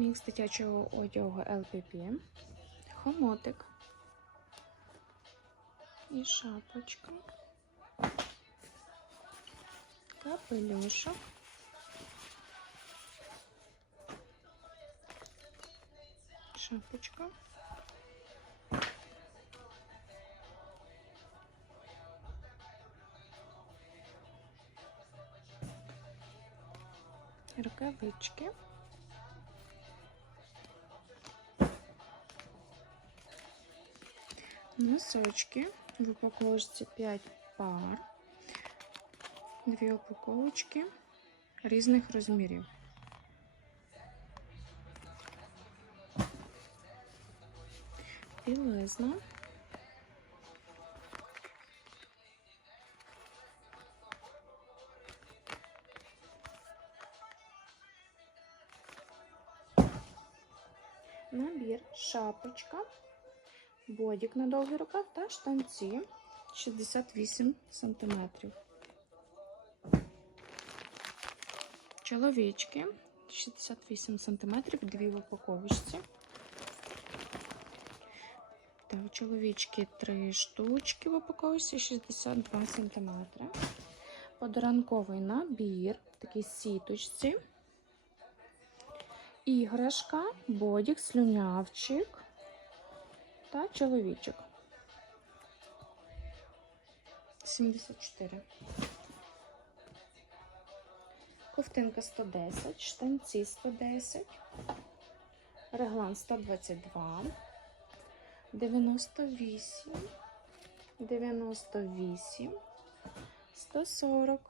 Мікс дитячого одягу LPP, хомотик і шапочка, капелюшок, шапочка. Рукавички. Носочки. В упаковочці 5 пар. Дві упаковочки різних розмірів. Білизна. Набір шапочка, Бодік на довгий рукав та штанці 68 см. Чоловічки 68 см, дві в упаковочці. Так, чоловічки три штучки в упаковці 62 см. Подарунковий набір, такий сіточці. Іграшка, бодік, слюнявчик та чоловічок. 74. Ковтинка 110, штанці 110, реглан 122, 98, 98, 140,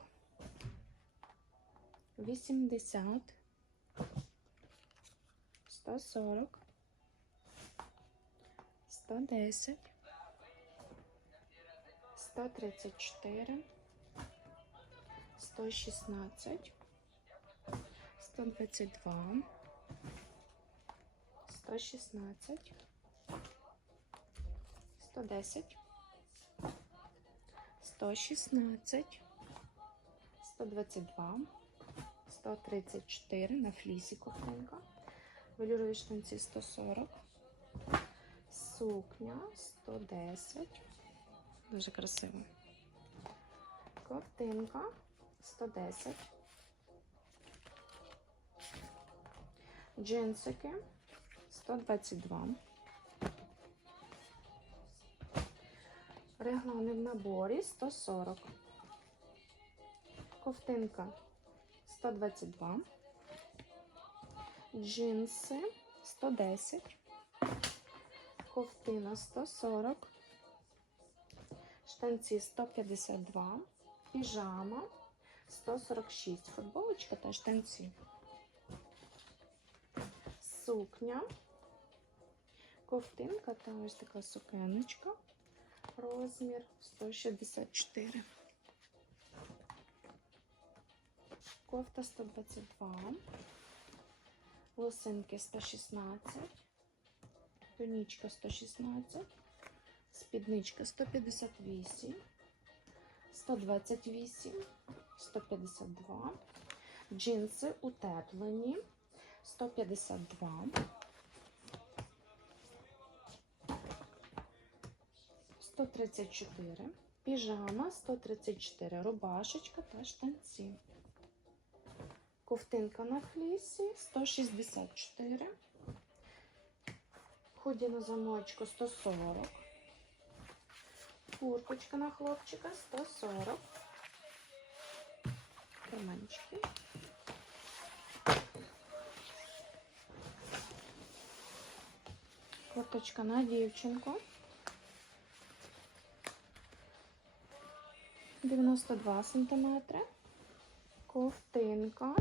80, 140, 110, 134, 116, 122, 116, 110, 116, 122, 134 на флісі ковтинка. Велюрові штанці 140, сукня 110, дуже красиво. Ковтинка 110, джинсики 122, реглани в наборі 140, ковтинка 122, джинси 110, ковтина 140, штанці 152, піжама 146, футболочка та штанці. Сукня, ковтинка та ось така сукеночка, розмір 164. Кофта 122, лосинки 116, тонічка 116, спідничка 158, 128, 152, джинси утеплені 152, 134, піжама 134, рубашечка та штанці. Ковтинка на флісі 164. Худі на замочку 140. Курточка на хлопчика 140. Карманчики. Курточка на дівчинку. 92 сантиметри. Ковтинка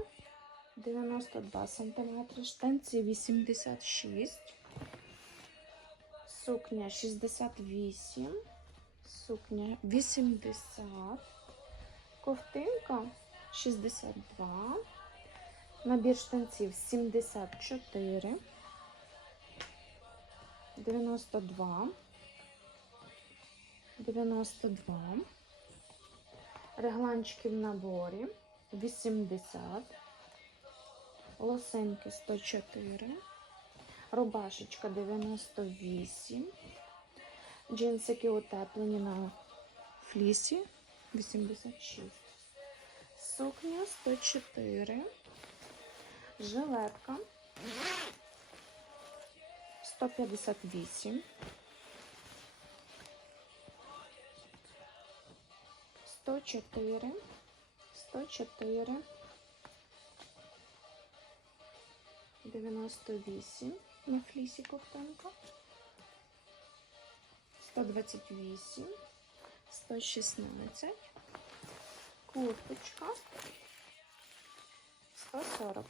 92 см, штанці 86, сукня 68, сукня 80, ковтинка 62, набір штанців 74, 92, 92, регланчики в наборі 80, Лосинки 104. Рубашечка 98. Джинсики утеплені на флісі 86. Сукня 104. Жилетка 158. 104. 104. 98 на флісі ковтинка. 128. 116. Курточка. 140.